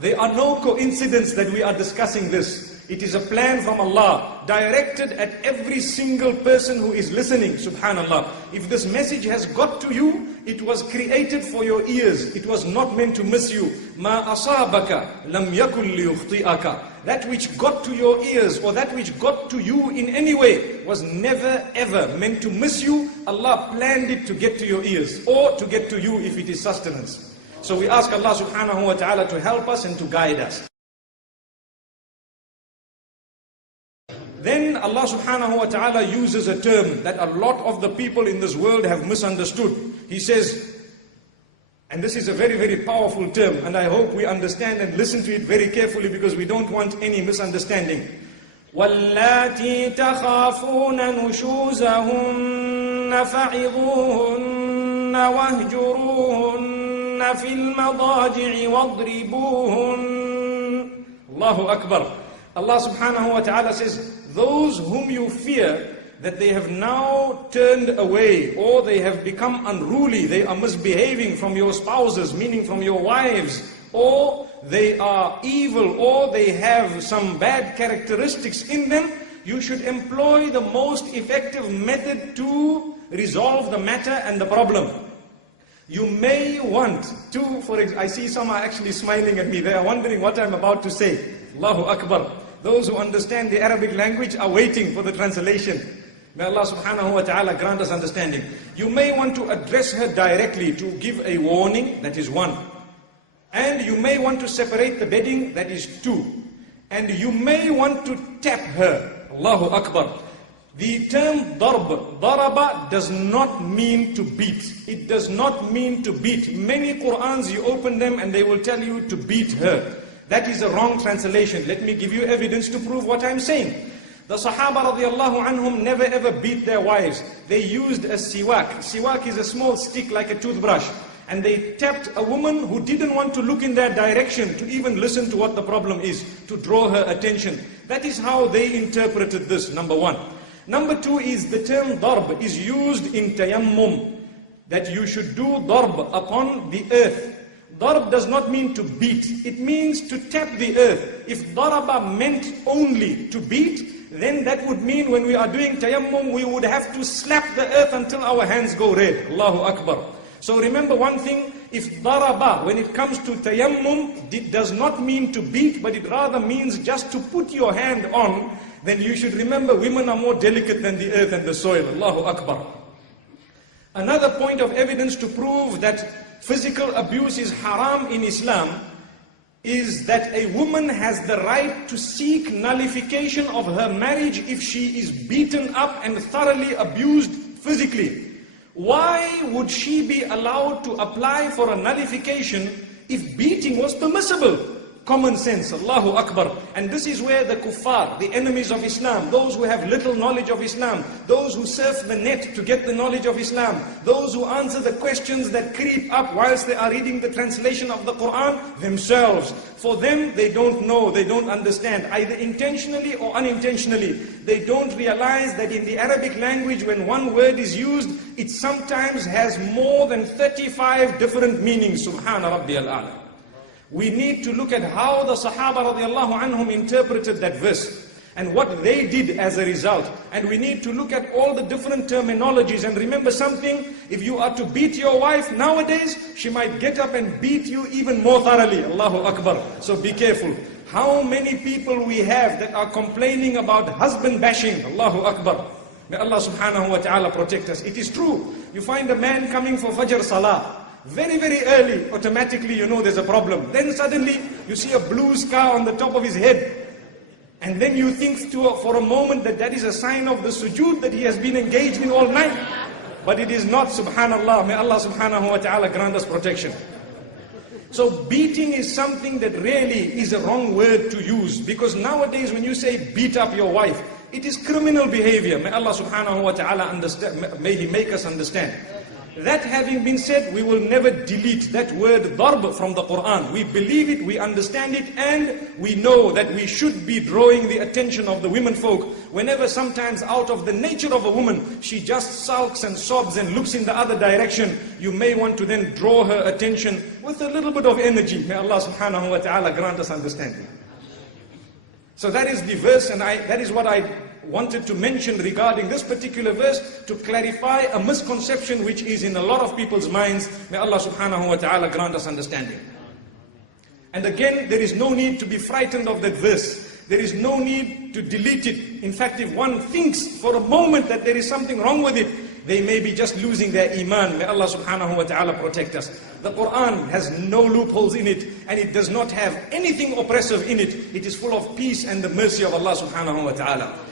There are no coincidence that we are discussing this. It is a plan from Allah, directed at every single person who is listening, subhanallah. If this message has got to you, it was created for your ears. It was not meant to miss you. مَا أَصَابَكَ لَمْ يَكُنْ لِيُخْطِئَكَ. That which got to your ears, or that which got to you in any way, was never ever meant to miss you. Allah planned it to get to your ears, or to get to you if it is sustenance. So we ask Allah subhanahu wa ta'ala to help us and to guide us. Then Allah subhanahu wa ta'ala uses a term that a lot of the people in this world have misunderstood. He says, and this is a very, very powerful term, and I hope we understand and listen to it very carefully because we don't want any misunderstanding. وَاللَّاتِي تَخَافُونَ نُشُوزَهُنَّ فَعِظُوهُنَّ وَاهْجُرُوهُنَّ فِي الْمَضَاجِعِ وَاضْرِبُوهُنَّ. Allahu Akbar. Allah subhanahu wa ta'ala says, those whom you fear that they have now turned away, or they have become unruly, they are misbehaving from your spouses, meaning from your wives, or they are evil, or they have some bad characteristics in them, you should employ the most effective method to resolve the matter and the problem. You may want to, for example, I see some are actually smiling at me, they are wondering what I'm about to say. Allahu Akbar. Those who understand the Arabic language are waiting for the translation. May Allah subhanahu wa ta'ala grant us understanding. You may want to address her directly to give a warning, that is one. And you may want to separate the bedding, that is two. And you may want to tap her. Allahu Akbar. The term daraba does not mean to beat. It does not mean to beat. Many Qur'ans you open them and they will tell you to beat her. That is a wrong translation. Let me give you evidence to prove what I'm saying. The Sahaba radiallahu anhum never ever beat their wives. They used a siwak. Siwak is a small stick like a toothbrush. And they tapped a woman who didn't want to look in their direction to even listen to what the problem is, to draw her attention. That is how they interpreted this, number one. Number two is the term darb is used in tayammum, that you should do darb upon the earth. Darb does not mean to beat, it means to tap the earth. If daraba meant only to beat, then that would mean when we are doing tayammum, we would have to slap the earth until our hands go red. Allahu Akbar. So remember one thing, if daraba, when it comes to tayammum, it does not mean to beat, but it rather means just to put your hand on, then you should remember women are more delicate than the earth and the soil. Allahu Akbar. Another point of evidence to prove that physical abuse is haram in Islam is that a woman has the right to seek nullification of her marriage if she is beaten up and thoroughly abused physically. Why would she be allowed to apply for a nullification if beating was permissible? Common sense, Allahu Akbar. And this is where the kuffar, the enemies of Islam, those who have little knowledge of Islam, those who surf the net to get the knowledge of Islam, those who answer the questions that creep up whilst they are reading the translation of the Quran themselves. For them, they don't know, they don't understand, either intentionally or unintentionally. They don't realize that in the Arabic language, when one word is used, it sometimes has more than 35 different meanings. Subhana Rabbiyal A'la. We need to look at how the Sahaba radiallahu anhum interpreted that verse and what they did as a result. And we need to look at all the different terminologies. And remember something, if you are to beat your wife nowadays, she might get up and beat you even more thoroughly. Allahu Akbar. So be careful. How many people we have that are complaining about husband bashing. Allahu Akbar. May Allah subhanahu wa ta'ala protect us. It is true. You find a man coming for Fajr Salah. Very, very early, automatically you know there's a problem. Then suddenly you see a blue scar on the top of his head. And then you think for a moment that that is a sign of the sujood that he has been engaged in all night. But it is not, subhanallah. May Allah subhanahu wa ta'ala grant us protection. So beating is something that really is a wrong word to use. Because nowadays when you say beat up your wife, it is criminal behavior. May Allah subhanahu wa ta'ala understand, may He make us understand. That having been said, we will never delete that word darb from the Quran. We believe it, we understand it, and we know that we should be drawing the attention of the women folk. Whenever sometimes out of the nature of a woman, she just sulks and sobs and looks in the other direction, you may want to then draw her attention with a little bit of energy. May Allah subhanahu wa ta'ala grant us understanding. So that is the verse, and that is what I wanted to mention regarding this particular verse, to clarify a misconception which is in a lot of people's minds. May Allah subhanahu wa ta'ala grant us understanding. And again, there is no need to be frightened of that verse. There is no need to delete it. In fact, if one thinks for a moment that there is something wrong with it, they may be just losing their iman. May Allah subhanahu wa ta'ala protect us. The Quran has no loopholes in it, and it does not have anything oppressive in it. It is full of peace and the mercy of Allah subhanahu wa ta'ala.